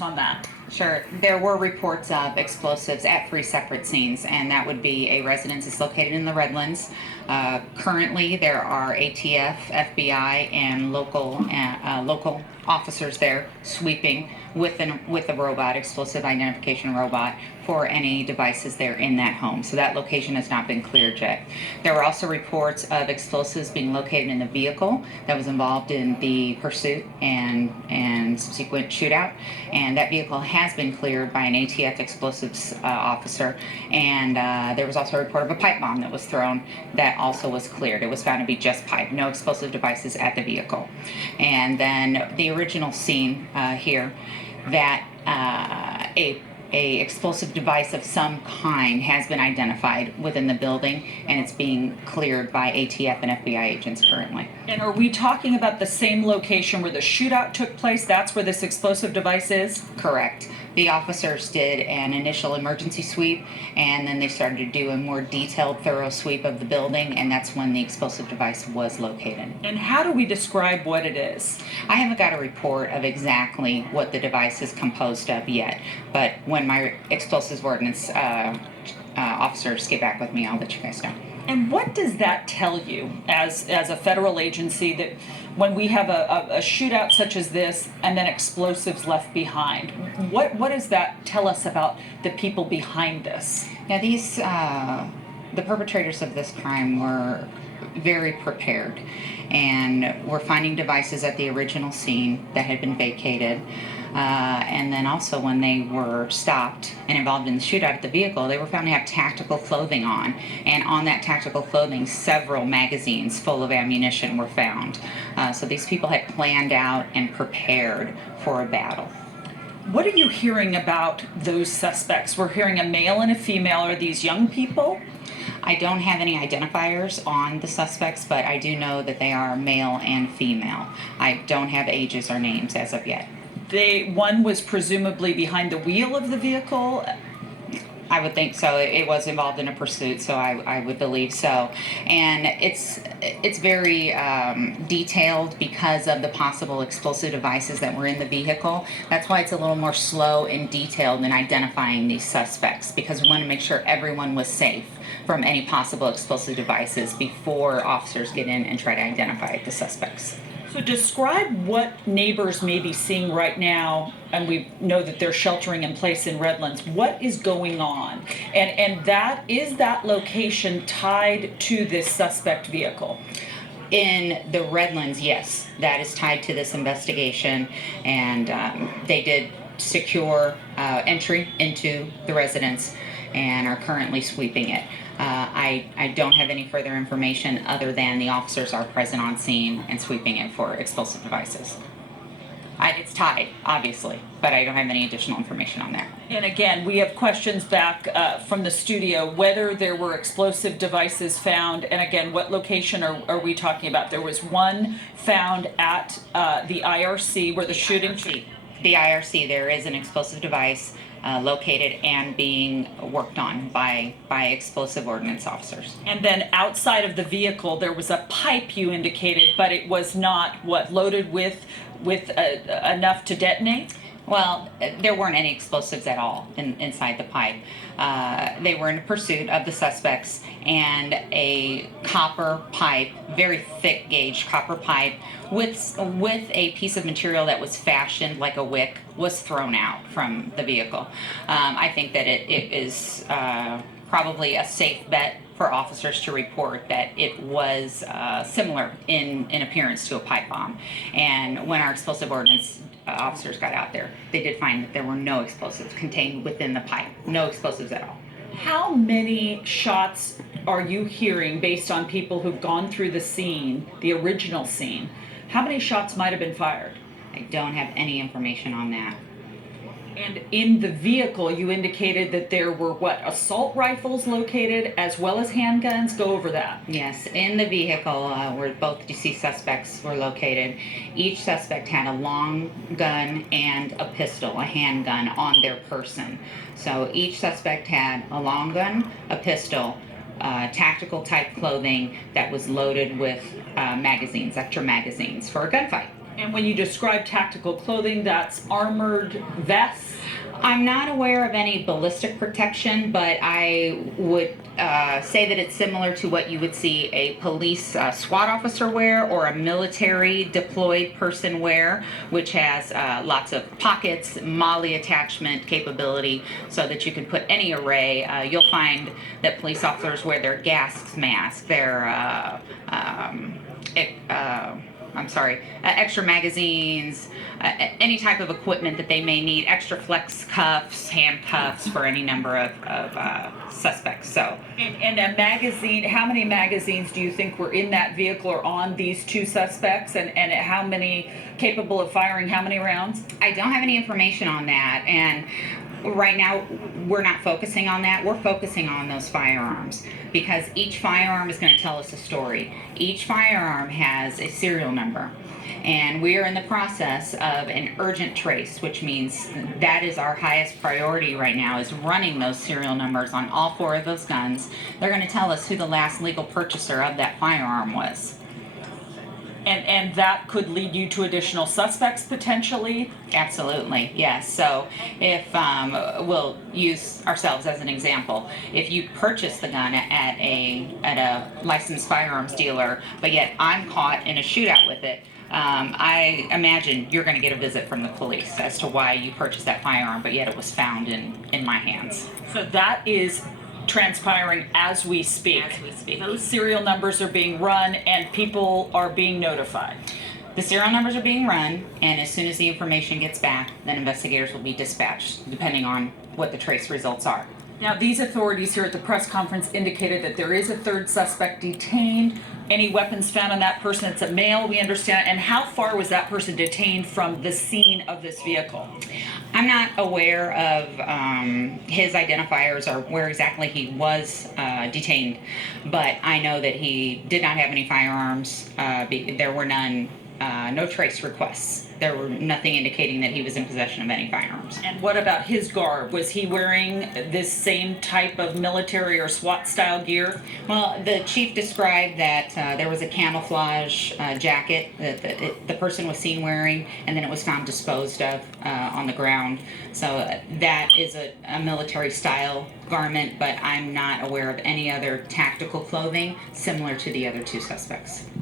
On that. Sure. There were reports of explosives at 3 separate scenes, and that would be a residence that's located in the Redlands. Currently, there are ATF, FBI, and local officers there sweeping with a robot, explosive identification robot, for any devices there in that home. So that location has not been cleared yet. There were also reports of explosives being located in the vehicle that was involved in the pursuit and subsequent shootout, and that vehicle has been cleared by an ATF explosives officer. And there was also a report of a pipe bomb that was thrown that also was cleared. It was found to be just pipe, no explosive devices at the vehicle. And then the original scene here, that a explosive device of some kind has been identified within the building, and it's being cleared by ATF and FBI agents currently. And are we talking about the same location where the shootout took place? That's where this explosive device is? Correct. The officers did an initial emergency sweep, and then they started to do a more detailed, thorough sweep of the building, and that's when the explosive device was located. And how do we describe what it is? I haven't got a report of exactly what the device is composed of yet, but when my explosives ordnance officers get back with me, I'll let you guys know. And what does that tell you as a federal agency, that when we have a shootout such as this and then explosives left behind, what does that tell us about the people behind this? Now, these the perpetrators of this crime were very prepared, and were finding devices at the original scene that had been vacated. And then also, when they were stopped and involved in the shootout at the vehicle, they were found to have tactical clothing on. And on that tactical clothing, several magazines full of ammunition were found. So these people had planned out and prepared for a battle. What are you hearing about those suspects? We're hearing a male and a female. Are these young people? I don't have any identifiers on the suspects, but I do know that they are male and female. I don't have ages or names as of yet. One was presumably behind the wheel of the vehicle. I would think so. It was involved in a pursuit, so I would believe so. And it's very detailed because of the possible explosive devices that were in the vehicle. That's why it's a little more slow and detailed in identifying these suspects, because we want to make sure everyone was safe from any possible explosive devices before officers get in and try to identify the suspects. So describe what neighbors may be seeing right now, and we know that they're sheltering in place in Redlands. What is going on? And that location tied to this suspect vehicle? In the Redlands, yes, that is tied to this investigation, and they did secure entry into the residence and are currently sweeping it. I don't have any further information other than the officers are present on scene and sweeping it for explosive devices. It's tied, obviously, but I don't have any additional information on that. And again, we have questions back from the studio, whether there were explosive devices found, and again, what location are we talking about? There was one found at the IRC where the shooting... The IRC, there is an explosive device located and being worked on by explosive ordnance officers. And then outside of the vehicle, there was a pipe, you indicated, but it was not, loaded with enough to detonate? Well, there weren't any explosives at all inside the pipe. They were in pursuit of the suspects, and a copper pipe, very thick gauge copper pipe, with a piece of material that was fashioned like a wick, was thrown out from the vehicle. I think that it is probably a safe bet for officers to report that it was similar in appearance to a pipe bomb. And when our explosive ordnance officers got out there, they did find that there were no explosives contained within the pipe, no explosives at all. How many shots are you hearing based on people who've gone through the scene, the original scene? How many shots might have been fired? I don't have any information on that. And in the vehicle, you indicated that there were, assault rifles located as well as handguns? Go over that. Yes, in the vehicle where both deceased suspects were located, each suspect had a long gun and a pistol, a handgun, on their person. So each suspect had a long gun, a pistol, tactical type clothing that was loaded with magazines, extra magazines for a gunfight. And when you describe tactical clothing, that's armored vests? I'm not aware of any ballistic protection, but I would say that it's similar to what you would see a police SWAT officer wear or a military deployed person wear, which has lots of pockets, MOLLE attachment capability, so that you can put any array. You'll find that police officers wear their gas mask, their extra magazines, any type of equipment that they may need, extra flex cuffs, handcuffs for any number of suspects. So, And a magazine, how many magazines do you think were in that vehicle or on these two suspects? And how many capable of firing how many rounds? I don't have any information on that, and right now we're not focusing on that. We're focusing on those firearms because each firearm is going to tell us a story. Each firearm has a serial number, and we are in the process of an urgent trace, which means that is our highest priority right now, is running those serial numbers on all 4 of those guns. They're going to tell us who the last legal purchaser of that firearm was. And that could lead you to additional suspects potentially? Absolutely, yes. So if we'll use ourselves as an example, if you purchase the gun at a licensed firearms dealer, but yet I'm caught in a shootout with it, I imagine you're going to get a visit from the police as to why you purchased that firearm, but yet it was found in my hands. So that is transpiring as we speak. As we speak. Those serial numbers are being run and people are being notified. The serial numbers are being run, and as soon as the information gets back, then investigators will be dispatched, depending on what the trace results are. Now, these authorities here at the press conference indicated that there is a 3rd suspect detained. Any weapons found on that person? It's a male, we understand. And how far was that person detained from the scene of this vehicle? I'm not aware of his identifiers or where exactly he was detained, but I know that he did not have any firearms. There were none, no trace requests. There were nothing indicating that he was in possession of any firearms. And what about his garb? Was he wearing this same type of military or SWAT style gear? Well, the chief described that there was a camouflage jacket that the person was seen wearing, and then it was found disposed of on the ground. So that is a military style garment, but I'm not aware of any other tactical clothing similar to the other 2 suspects.